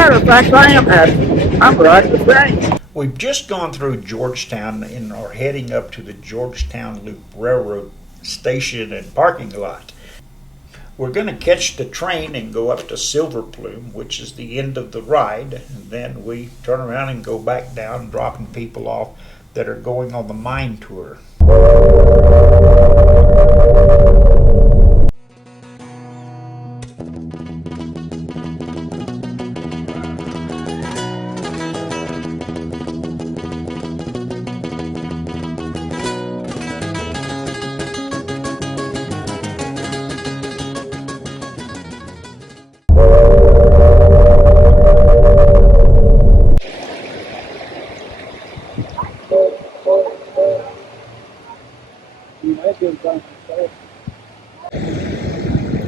matter of fact, I am happy. I'm riding the train. We've just gone through Georgetown and are heading up to the Georgetown Loop Railroad station and parking lot. We're going to catch the train and go up to Silver Plume, which is the end of the ride, and then we turn around and go back down, dropping people off that are going on the mine tour.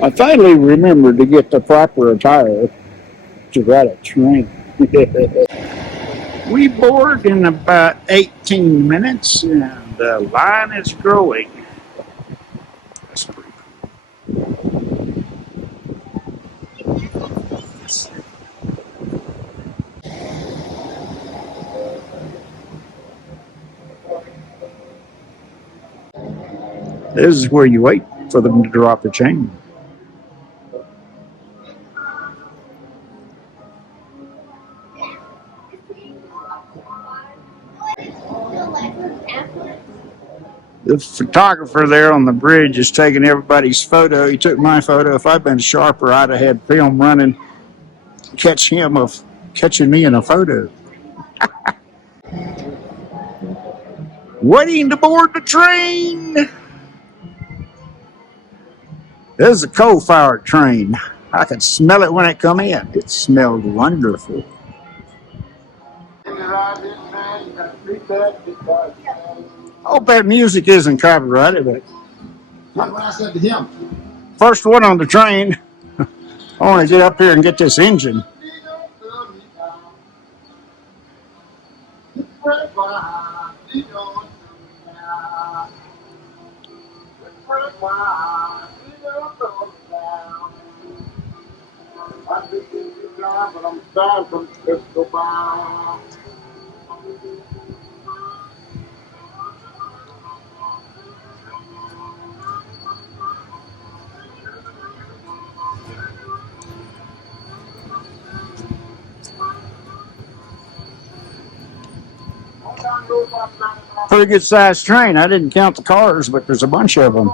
I finally remembered to get the proper attire to ride a train. We board in about 18 minutes, and the line is growing. That's pretty cool. This is where you wait for them to drop the chain. The photographer there on the bridge is taking everybody's photo. He took my photo. If I'd been sharper, I'd have had film running, catch him of catching me in a photo. Waiting to board the train. This is a coal-fired train. I could smell it when it come in. It smelled wonderful. I hope that music isn't copyrighted, but What I said to him. first one on the train. I want to get up here and get this engine. Pretty good sized train. I didn't count the cars, but there's a bunch of them.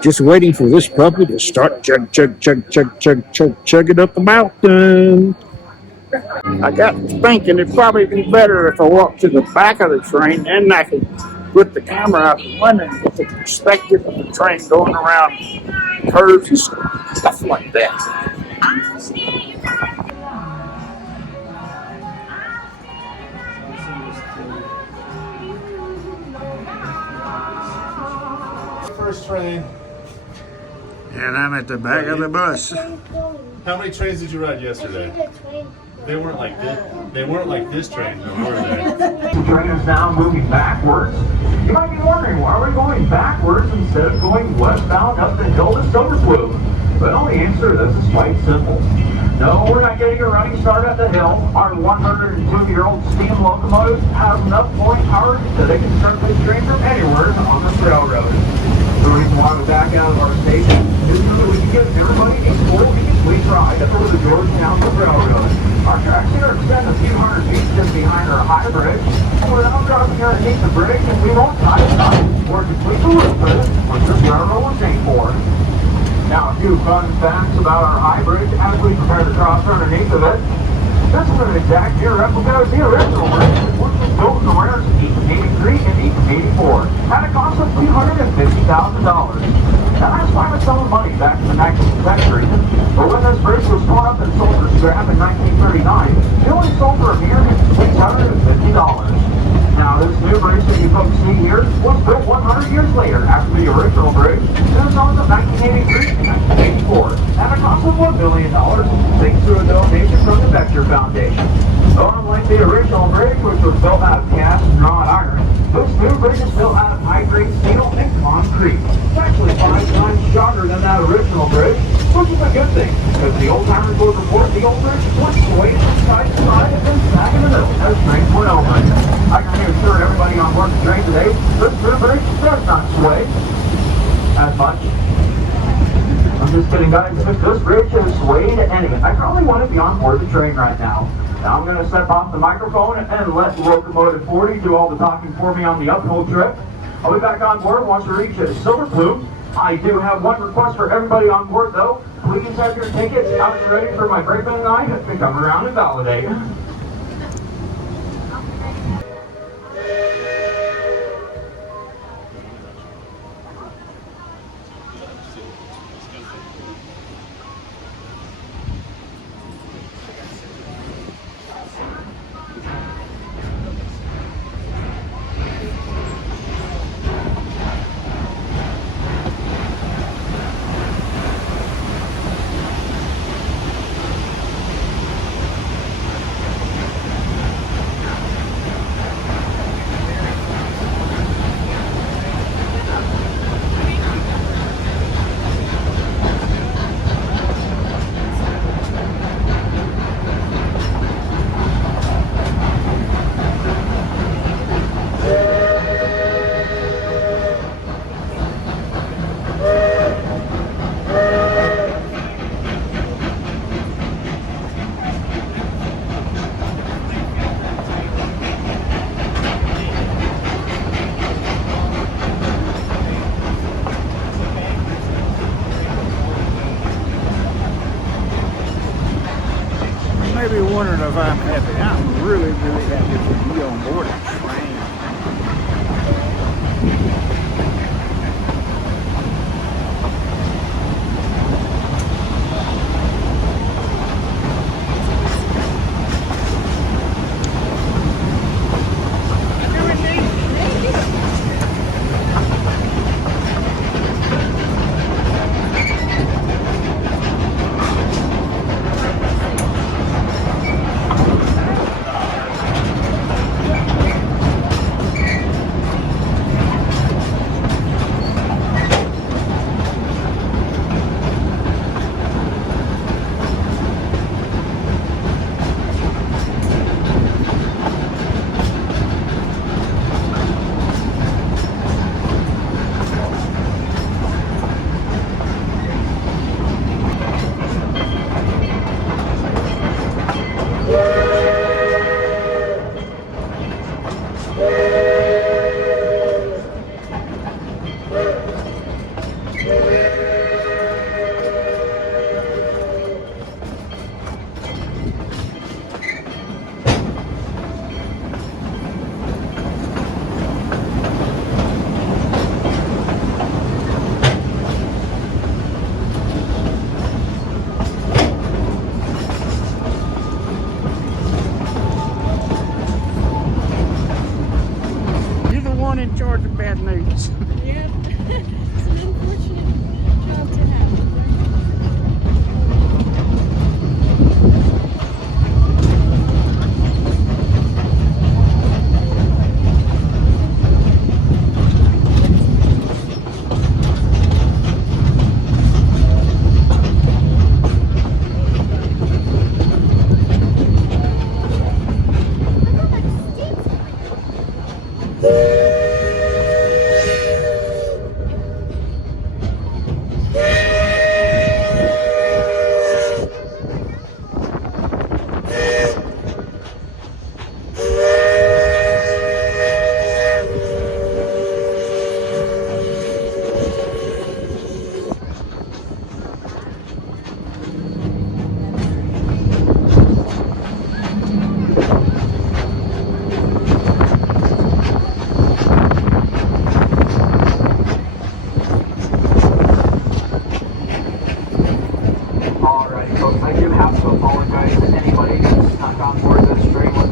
Just waiting for this puppy to start chugging up the mountain. I got thinking it'd probably be better if I walked to the back of the train, and I could put the camera out the window and get the perspective of the train going around curves and stuff like that. First train. And I'm at the back of the bus. How many trains did you ride yesterday? They weren't like this. They weren't like this train, though, were they? The train is now moving backwards. You might be wondering, why are we going backwards instead of going westbound up the hill to Silver Plume? Well, the answer to this is quite simple. No, we're not getting a running start at the hill. Our 102-year-old steam locomotives have enough pulling power that they can start this train from anywhere on this railroad. The reason why we back out of our station is so that we can give everybody a full and complete ride up over the Georgetown Railroad. Our tracks here extend a few hundred feet just behind our high bridge. We're now dropping underneath the bridge, and we won't tie it up or complete the loop for this, which this railroad was made for. Now, a few fun facts about our high bridge as we prepare to cross underneath of it. This is an exact near replica of the original bridge, which was built in the winters of 1883 and 1884 at a cost of $250,000. Now, that's why we selling money back in the 19th century. But when this bridge was torn up and sold for scrap in 1939, it only sold for a mere $650. This new bridge that you folks see here was built 100 years later after the original bridge. It was on the 1983 and 1984 at a cost of $1 million thanks to a donation from the Vector Foundation. So unlike the original bridge, which was built out of cast and wrought iron, this new bridge is built out of high-grade steel and concrete. It's actually 5 times stronger than that original bridge, which is a good thing, because the old timers would report the old bridge was swaying from side to side and then back in the middle as trains went over it. I can assure everybody on board the train today, this new bridge does not sway as much. I'm just kidding, guys. If this bridge has swayed any, I probably want to be on board the train right now. Now I'm going to step off the microphone and let Locomotive 40 do all the talking for me on the uphill trip. I'll be back on board once we reach Silver Plume. I do have one request for everybody on board, though. Please have your tickets out and ready for my brakeman and I to come around and validate. You may be wondering if I'm happy. I'm really, really happy to be on board a train. In charge of bad news. Yep. It's an unfortunate job to have.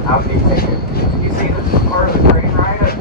without a ticket. You see, this is part of the train ride.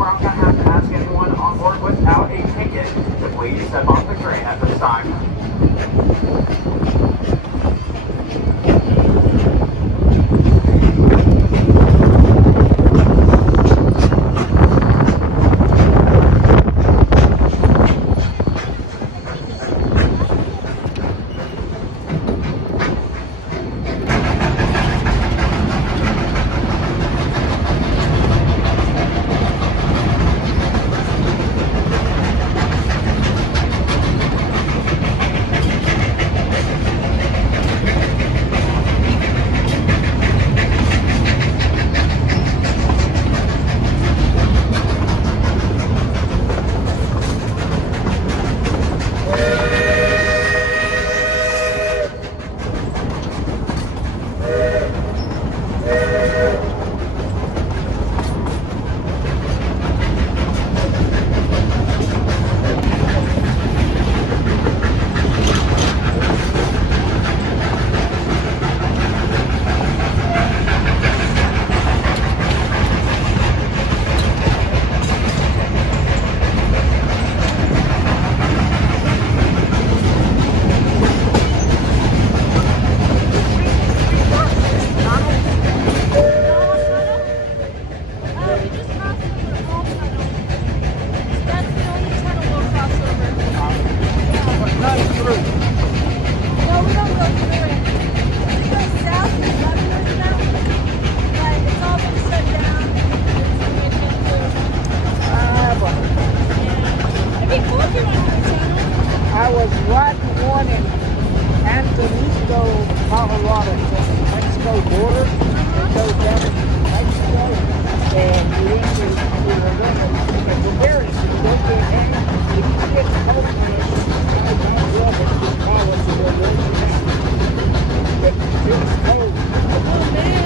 border. It goes down to Mexico, and you enter your limit. But from there, if you go to the hang, if you get cold on it, guys don't love it. Just call us and we'll roll you down. But it's cold. Oh man.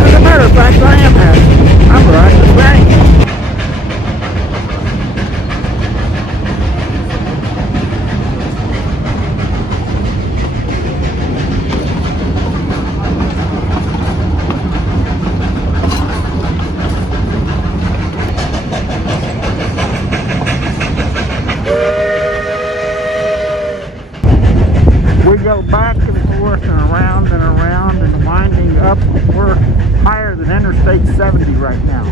As a matter of fact, I am happy. I'm riding the train. We go back and forth and winding up. We're higher than Interstate 70 right now.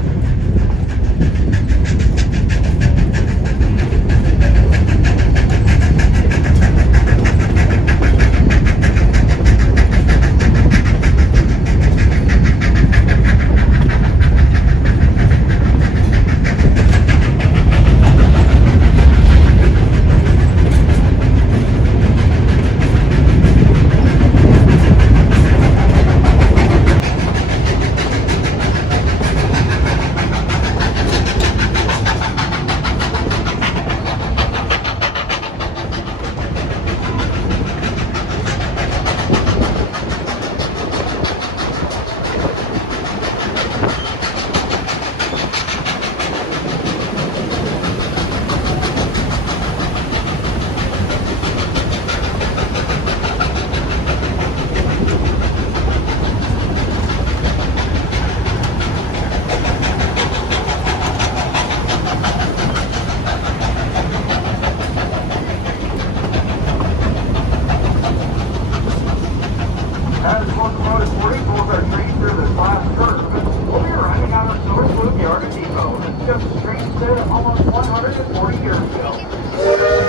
As locomotive 40 pulls our train through this last curve, we'll be arriving at our North Loop Yard and Depot. It's just a train set almost 140 years ago. We're going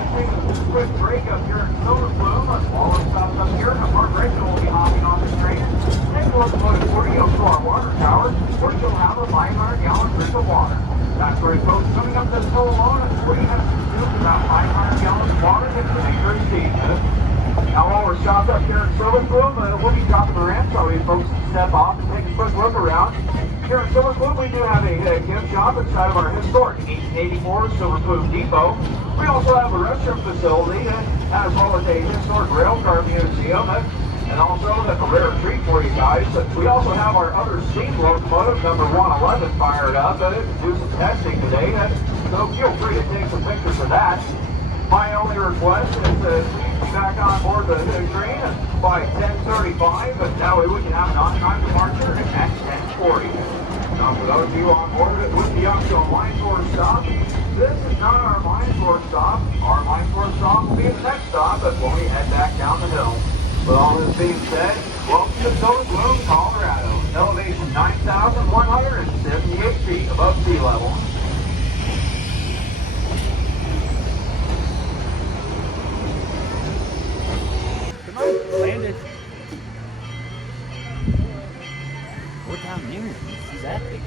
to take a quick break up here in Silver Plume. While it stops up here, Mark Rachel will be hopping on this train. shop inside of our historic 1884 Silver Plume Depot. We also have a restroom facility as well as a historic rail car museum and also that's a rare treat for you guys. We also have our other steam locomotive, number 111, fired up. Do some testing today, so feel free to take some pictures of that. My only request is to be back on board the train by 10:35, but that way we can have an on-time departure at 10:40. For those of you on board with the Youngstown Mine Tour stop, this is not our Mine Tour stop. Our Mine Tour stop will be the next stop, but when we head back down the hill. With all this being said, welcome to Silver Plume, Colorado. Elevation 9,178 feet above sea level. Landed. We're down there. Is that big?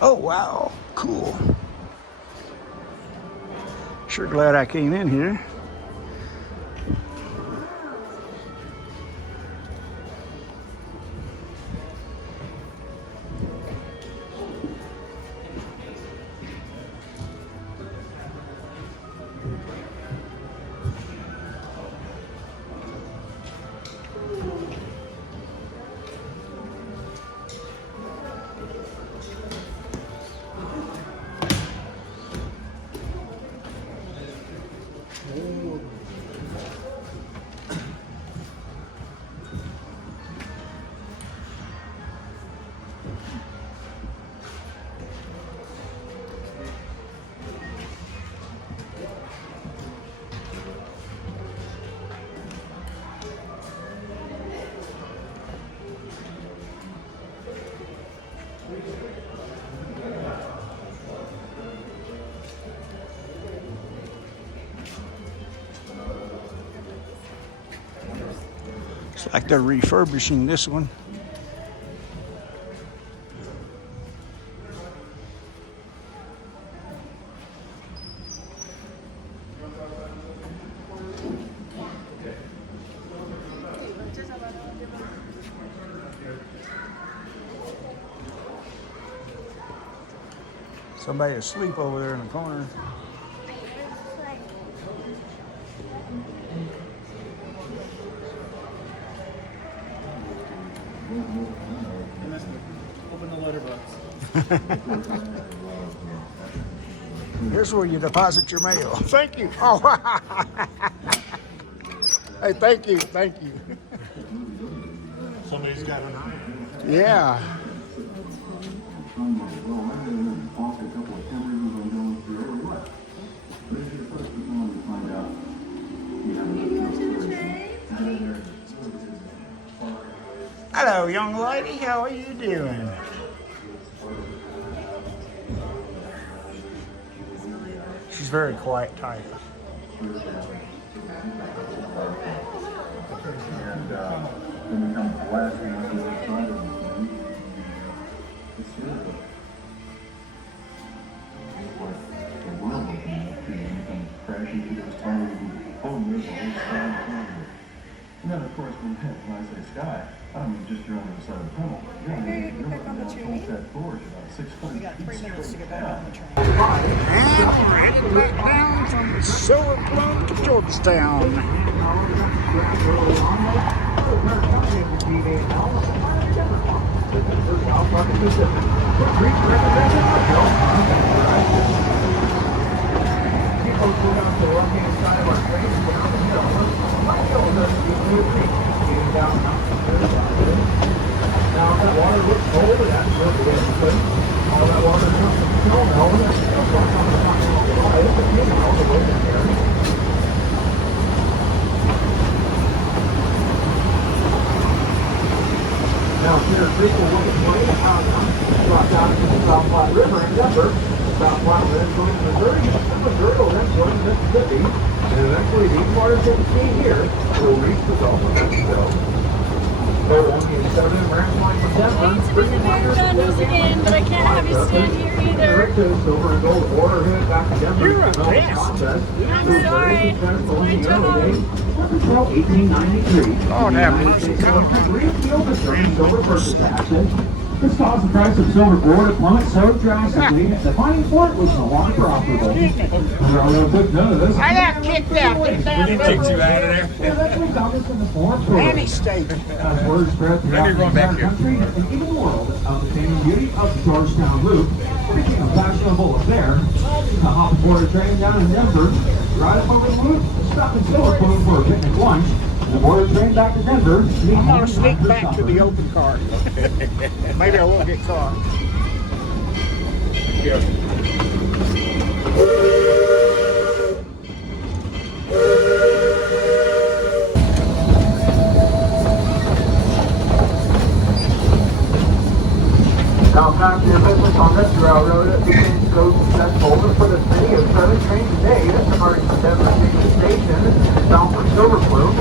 Oh, wow. Cool. Sure glad I came in here. It's like they're refurbishing this one. Somebody asleep over there in the corner. Open the letterbox. Here's where you deposit your mail. Thank you. Oh, hey, thank you, thank you. Somebody's got an eye. Yeah. Hello, young lady. How are you doing? She's very quiet type. And then, of course, when I say sky, I don't mean just you're on the other side of the tunnel. You're looking down Homestead Gorge about 600 We got 3 minutes to get back on the train. And we're headed back down from Silver Plume to Georgetown. Now, here's this one looking way out, brought down to the South Platte River in Denver. South Platte River then joins Missouri, and Missouri will then join Mississippi, and eventually these waters that you see here will reach the Gulf of Mexico. So only a 7 branch line from Denver, Hate to be the bear guns again, but I can't have you stand here either. Silver and gold border hit back to Denver. You're a mess. I'm sorry. It's my job. Until 1893. Oh, damn. Silver purchase taxes. This caused the price of silver board to plummet so drastically that the mining port was no longer profitable. The railroad took note of this. I got kicked out. They kicked you out of there. Yeah, that's what got us in the fourth quarter. Any state. As word spread throughout the entire country and even the world of the fame and beauty of the Georgetown Loop, it became a fashionable affair. To hop aboard a train down in Denver, ride up over the loop, stop in Silver Spoon for a picnic lunch, and board a train back to Denver. I'm going to sneak back to the open car. Maybe I won't get caught. Yeah. Now back to your business on this railroad, it became so successful for the city of 7 trains a day departing from Denver Station down from Silver Plume.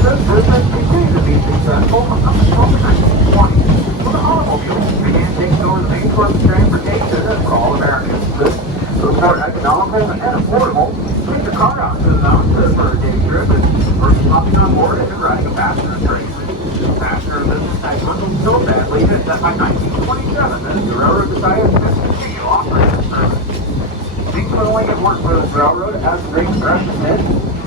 This business continued to be successful until the 1920s, when the automobiles began taking over the main source of transportation for all Americans. This was more economical and affordable to take the car out to the mountains for a day trip versus hopping on board and riding a passenger train. Passenger business had dwindled so badly that by 1927, the railroad decided to discontinue offering its service. Things would only get worse for this railroad as the Great Depression hit.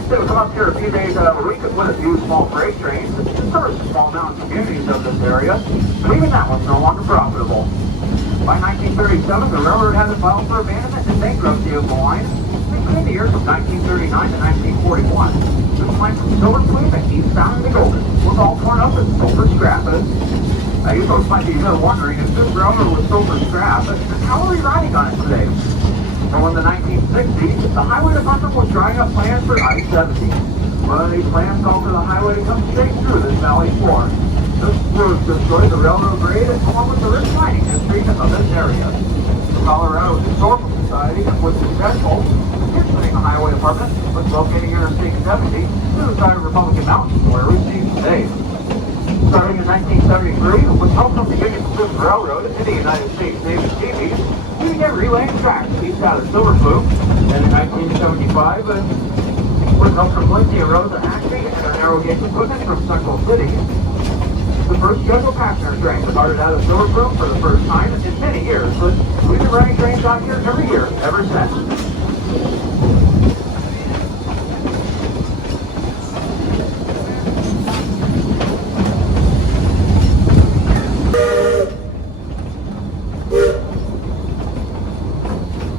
They would come up here a few days out of the week with a few small freight trains to service the small mountain communities of this area, but even that was no longer profitable. By 1937, the railroad had to file for abandonment and bankruptcy of the line. Between the years of 1939 to 1941, this line from Silver Plume and eastbound to Golden was all torn up as silver scrap. Now you folks might be wondering, if this railroad was silver scrap, how are we riding on it today? Well, in the 1960s, the Highway Department was drawing up plans for I-70. One of these plans called for the highway to come straight through this valley floor. This would destroy the railroad grade along with the rich mining history of this area. The Colorado Historical Society was successful in issuing the Highway Department was locating Interstate 70 to the side of Republican Mountain, where we see today. Starting in 1973, with help from the Union Pacific Railroad and the United States Navy Seabees, we began relaying tracks east out of Silver Plume. And in 1975, with help from Lindsay and Rosa Ashby and our narrow gauge equipment from Central City, the first scheduled passenger train started out of Silver Plume for the first time in many years, but we've been running trains out here every year ever since.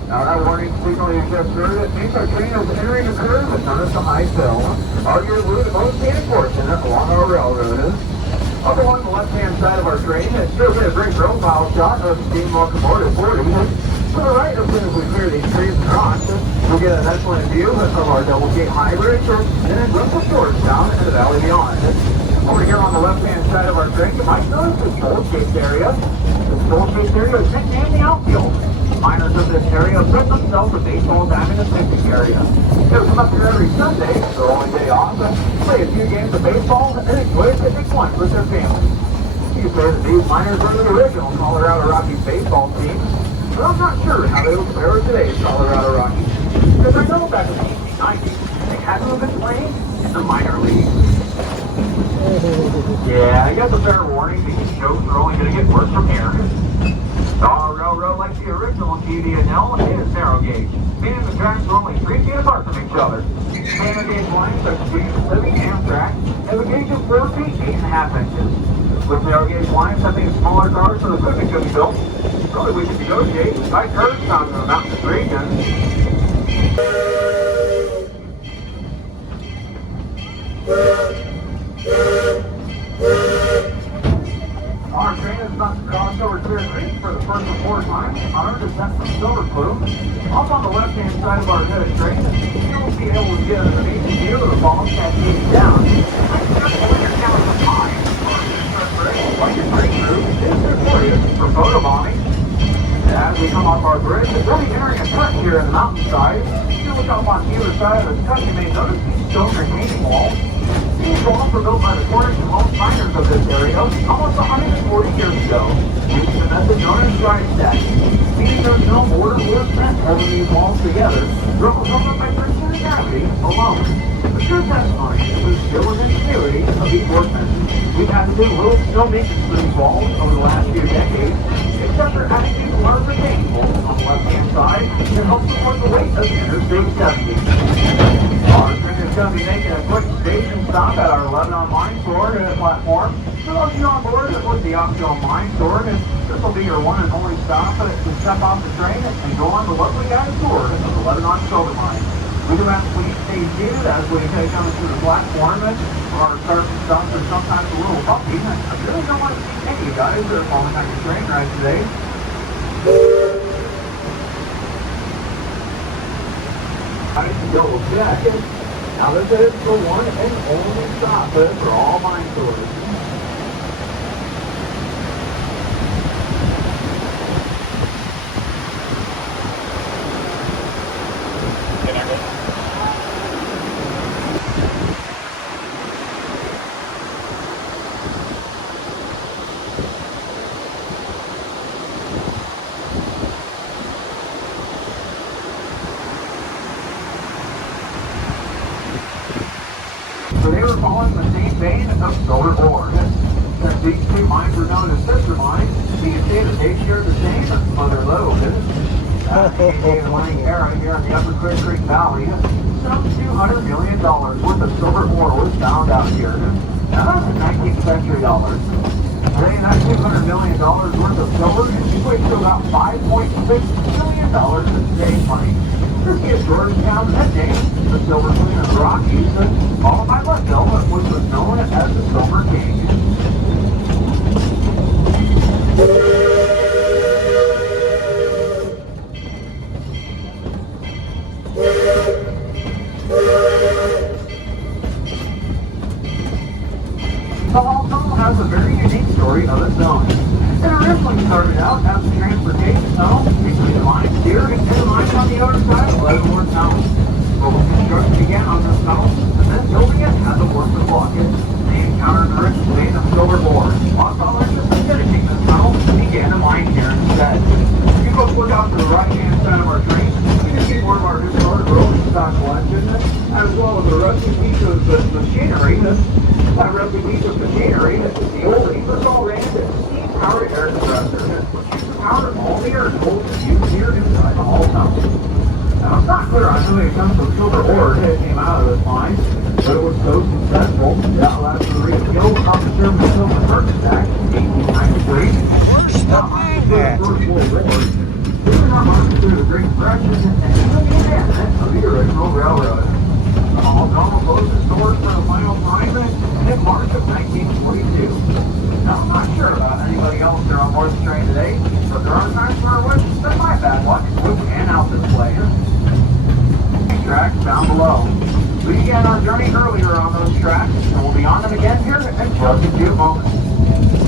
Now that warning signal you just heard, it means our train is entering a curve and notice the high fill. Arguably the most scenic portion along our railroad is. Up along the left-hand side of our train, it's still a great profile shot of steam locomotive 40. To the right, as soon as we clear these trees and rocks, we'll get an excellent view of our double gate high bridge, and then Russell Georgetown and the valley beyond. Over here on the left-hand side of our train, you might notice this bowl-shaped area. This bowl-shaped area is nicknamed the outfield. Miners of this area put themselves a baseball diamond and picnic area. They would come up here every Sunday, their only day off, and play a few games of baseball and enjoy a picnic lunch with their families. You say that these miners were the original Colorado Rockies baseball team, but I'm not sure how they will compare with today's Colorado Rockies. Because I know back in the 1890s, they had to have been playing in the minor leagues. Yeah, I guess a fair warning, these jokes are only going to get worse from here. Our railroad, like the original GD&L, is narrow gauge, meaning the tracks are only 3 feet apart from each other. Standard gauge lines such as Pacific Amtrak have a gauge of 4 feet 8.5 inches. With narrow gauge lines having smaller cars so the equipment could be built, really we could negotiate tight curves down to the mountainous region. Our train is about to cross over Clear Creek for the first of 4 times on our descent from Silver Plume. Up on the left-hand side of our headed train, you'll be able to get an amazing view of the falls cascading down. Like your train crew is notorious for photobombing. As we come off our bridge, we'll be entering a cut here in the mountainside. You look up on either side of the cut, you may notice these stone retaining walls. These walls were built by the Cornish and most miners of this area almost 140 years ago, using the method known as dry stacking. Meaning there's no mortar or cement holding these walls together. They're held up by friction and gravity alone. The true testimony is the skill and ingenuity of these workmen. We've had to do little snow maintenance to these walls over the last few decades, except for adding these large retaining walls on the left-hand side to help support the weight of the Interstate 70. Our train is going to be making a quick station stop at our Lebanon mine sword platform. For those of you on board that would be optional mine sword, this will be your one and only stop to step off the train and go on the lovely guided tour of the Lebanon silver mine. We do ask please stay seated as we take on to the platform. Our starts and stops are sometimes a little bumpy. I really don't want to see any of you guys that are falling on your train ride today. I double check. Now this is the one and only stop for all mine tours. So they were following the same vein of solar ore. Since these two mines were known as sister mines, you can say that they share the same mother lode. The mining era here in the Upper Clear Creek Valley, some $200 million worth of silver ore was found out here. Now that's in 19th century dollars. Today that $200 million worth of silver equates to about $5.6 million in today's money. This is Georgetown, nicknamed the Silver Queen of the Rockies, followed by Leadville, which was known as the Silver King. The Hall Tunnel has a very unique story of its own. It originally started out as a transportation tunnel between the mines here and the mines on the other side of Leavenworth Tunnel. Local construction began on this tunnel, and then building it had the work to block it. They encountered a rich vein of silver ore. Los Angeles finishing this tunnel began a mine here instead. If you folks look out to the right-hand side of our train, you can see more of our historic rolling stock collection, as well as a rusty piece of machinery. That rusty piece of machinery is the old Ingersoll Rand steam-powered air compressor, which used to power all the air tools used here inside the Hall Tunnel. Now, it's not clear on how many tons of silver ore that came out of this mine, but it was so successful that allowed the repeal of the German Silver Purchase Act in 1893. Now, the First World War, we were not marching through the Great Depression and even the advent of the original railroad. The Hall Tunnel closed its doors for the final time in March of 1942. Now, I'm not sure about anybody else there on board the train today, but there are times where I wish that my bad luck would pan out this way. Tracks down below. We began our journey earlier on those tracks, and we'll be on them again here in just a few moments.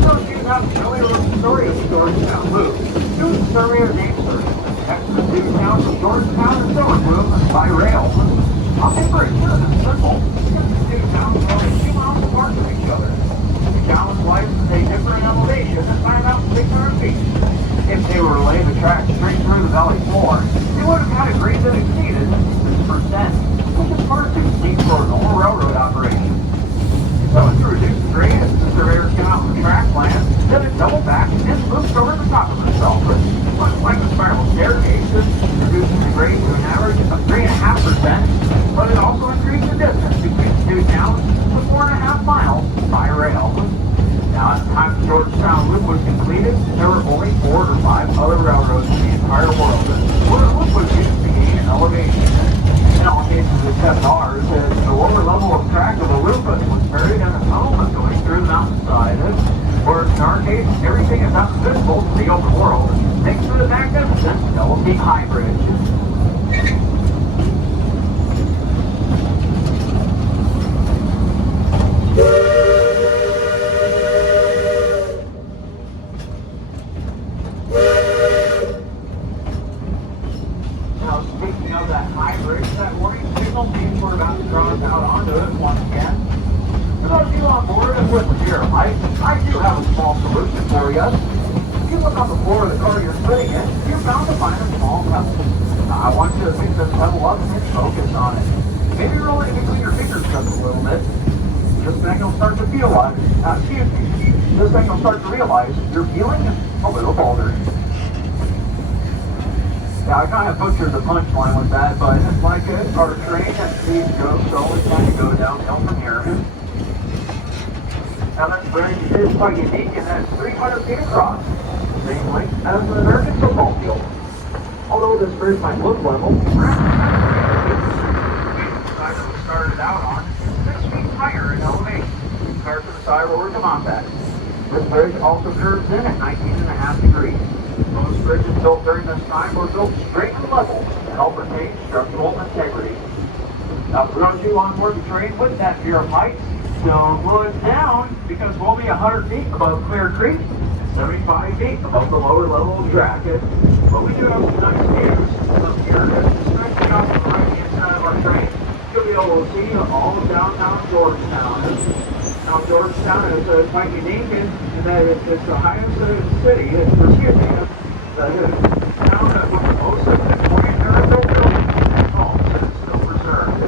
Those of you not familiar with the story of the Georgetown Loop, it was a surveyor named Sir. Exodus Dudeck from Georgetown to Silverbloom by rail. I'll say for it should have been simple, because the two towns are only 2 miles apart from each other. The town's life is a different elevation by about 600 feet. If they were to lay the track straight through the valley floor, they would have had a grade that exceeded 6%, which is far too steep for a normal railroad operation. So to reduce the grade, the surveyors came out with a track plan that had doubled back and moved over the top of itself, much like a spiral staircase, reducing the grade to an average of 3.5%, but it also increased the distance between the two towns to 4.5 miles by rail. Now, at the time the Georgetown Loop was completed, there were only 4 or 5 other railroads in the entire world where the loop was used to gain an elevation speaking of that high bridge, that warning signal means we're about to cross out onto it once again. For those of you on board and with the deer light, I do have a small solution for you. If you look on the floor of the car you're sitting in, you're bound to find a small pebble. Now, I want you to pick this pebble up and focus on it. Maybe roll it between your fingers just a little bit. Just then you'll start to realize, just then you'll start to realize you're feeling a little bolder. Yeah, I kind of butchered the punchline with that, but it's like our train and speed goes, so it's kind of go downhill from here. Now this bridge is quite unique in that it's 300 feet across, same length as an American football field. Although this bridge might look level, the side that we started out on is 6 feet higher in elevation compared to the side where we're come on back. This bridge also curves in at 19.5 degrees. Most bridges built during this time were built straight and level to help retain structural integrity. Now, for those of you on board the train with that fear of heights, don't look down because we'll be 100 feet above Clear Creek and 75 feet above the lower level of track. But we do have some nice views up here, especially off the right-hand side of our train. You'll be able to see all of downtown Georgetown. Now, Georgetown is quite unique in that it's the highest city, the town with the most Victorian era buildings and homes that is still preserved.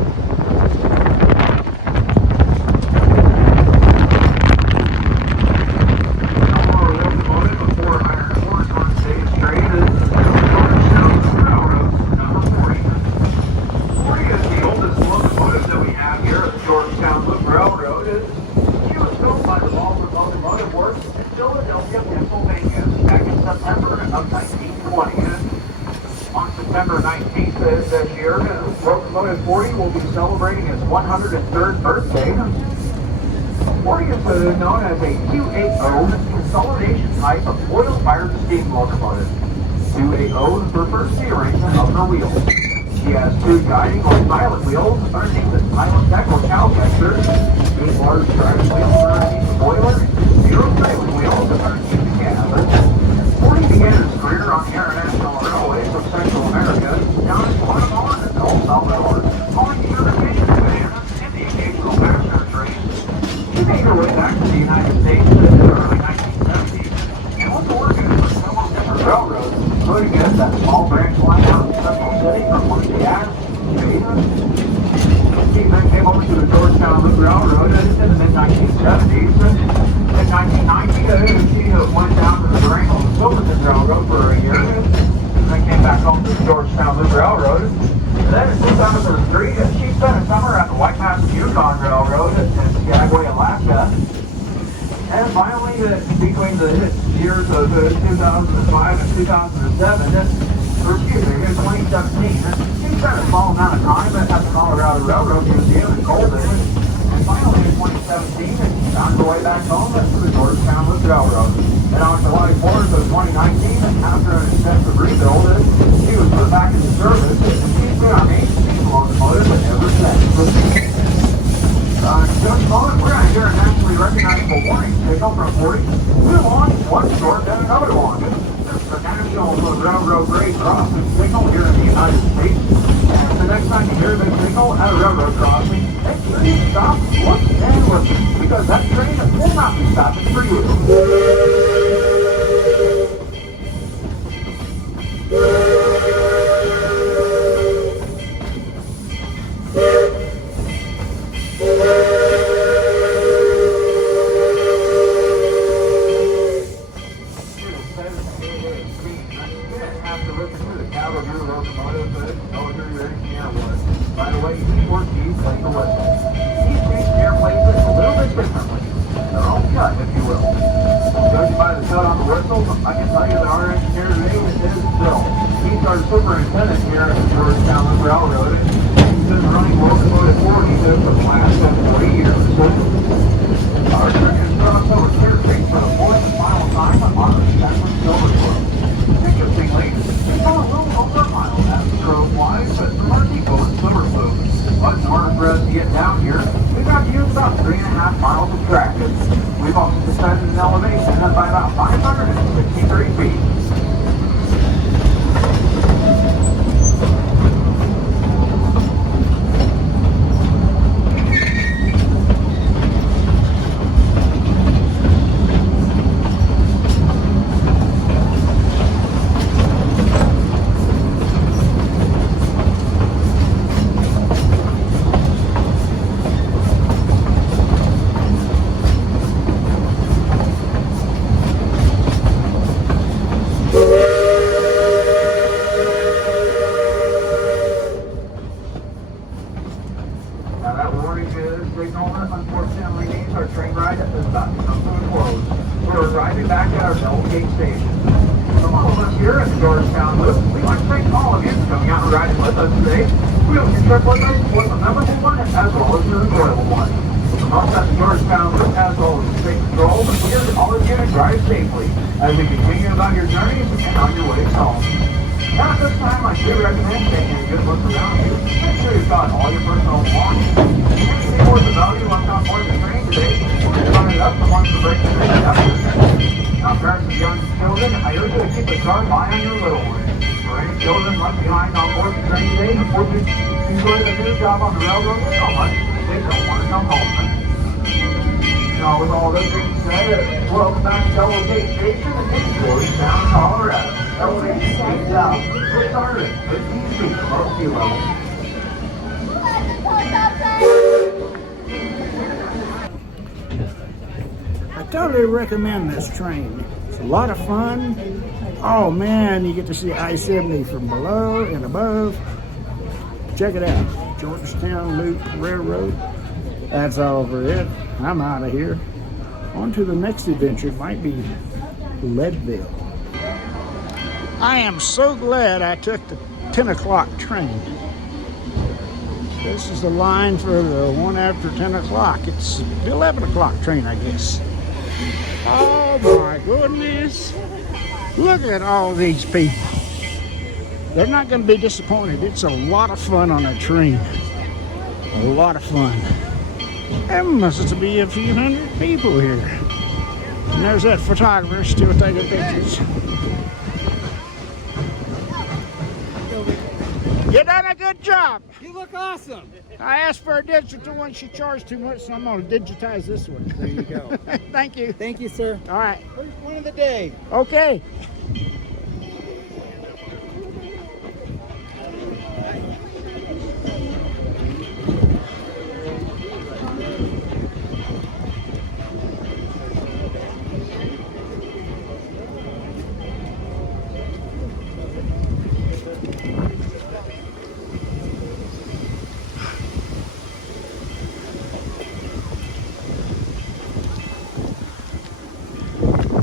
Our locomotive of 4 iron horse on stage train is Georgetown Railroad number 40. 40 is the oldest locomotive that we have here at the Georgetown Loop Railroad. She was built by the Longmont Locomotive Works in Philadelphia, Pennsylvania, back in September of 1920. On September 19th this year, Locomotive 40 will be celebrating its 103rd birthday. 40 is known as a 280 consolidation type of oil-fired steam locomotive. 280 refers to the arrangement of the wheels. She has 2 guiding or pilot wheels underneath the pilot deck or cow vector, 8 large driving wheels underneath the boiler, 0 trailing wheels underneath the cab. 40 began his career on the International Railways of Central America, down in Guatemala and El Salvador, hauling the irrigation bananas and the occasional passenger trains. She made her way back to the United States in the early 1970s, and was working for several different railroads, including that small branch line out in Central City from Montreal. She then came over to the Georgetown Loop Railroad in the mid-1970s. In 1990, she went down to the Durango and Silverton Railroad for a year, and then came back home to the Georgetown Loop Railroad. And then in 2003, she spent a summer at the White Pass Yukon Railroad in Skagway, Alaska. And finally, between the years of 2005 and 2007, or excuse me, in 2017, she spent a small amount of time at the Colorado Railroad Museum in Golden. And finally, in 2017, she found her way back home to the Georgetown Loop Railroad. And on July 4th of 2019, after an extensive rebuild, she was put back into service, and she's been our main steam locomotive ever since. In just a moment, we're going to hear a nationally recognizable warning signal from 40. We'll launch one short, then another one. It's the National Railroad Grade Crossing signal here in the United States. And the next time you hear this signal at a railroad crossing, make sure you stop, look, and listen, because that train will not be stopping for you. By the way, keyboard keys like the list. These change gear places a little bit differently. Their own cut, if you will. Judging by the cut on the whistle, I can tell you that our engineer today is Bill. He's our superintendent here at the Georgetown Loop Railroad. He's been running locomotive 40 for the last 40 years. Our train has crossed over Clear Creek for the 4th and final time on the Denver Silver Club. Interestingly, it's not a little over a mile as the crow flies, but from our depot in Silver Club. But in order for us to get down here, we've got to use about 3.5 miles of track. We've also descended in elevation by about 563 feet. signal unfortunately means our train ride is about to come to a close. We're arriving back at our Bell Gate station. From all of us here at the Georgetown Loop, we'd like to thank all of you for coming out and riding with us today. We hope your trip with us was a memorable one as well as an enjoyable one. From us at the Georgetown Loop, as always, take control, but here's to all of you to drive safely as we continue about your journeys and on your way home. Now at this time, I do recommend taking a good look around you. Make sure you've got all your personal belongings. Anything worth of value left on board the train today, we'll find it up the ones to break the train after. Now, parents of young children, I urge you to keep a sharp eye on your little ones. For any children left behind on board the train today, before you enjoy the new job on the railroad so much, they don't want to come home. Now, with all this being said, welcome back to Double Gate Station in Georgetown, Colorado. Elevation 8,000. We're started at 15 feet above sea level. I totally recommend this train. It's a lot of fun. Oh man, you get to see I-70 from below and above. Check it out. Georgetown Loop Railroad. That's all for it. I'm out of here. On to the next adventure. It might be Leadville. I am so glad I took the 10 o'clock train. This is the line for the one after 10 o'clock. It's the 11 o'clock train, I guess. Oh my goodness. Look at all these people. They're not going to be disappointed. It's a lot of fun on a train. A lot of fun. There must be a few hundred people here. And there's that photographer still taking pictures. You done a good job. You look awesome. I asked for a digital one. She charged too much, so I'm going to digitize this one. There you go. Thank you. Thank you, sir. All right. First one of the day. Okay.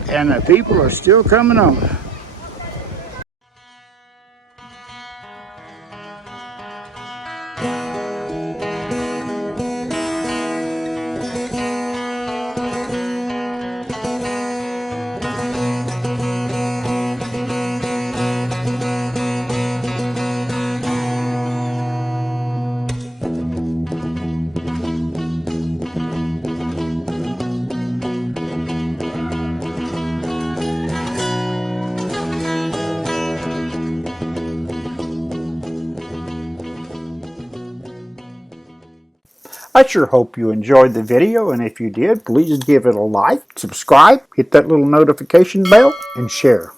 And the people are still coming on. I sure hope you enjoyed the video, and if you did, please give it a like, subscribe, hit that little notification bell, and share.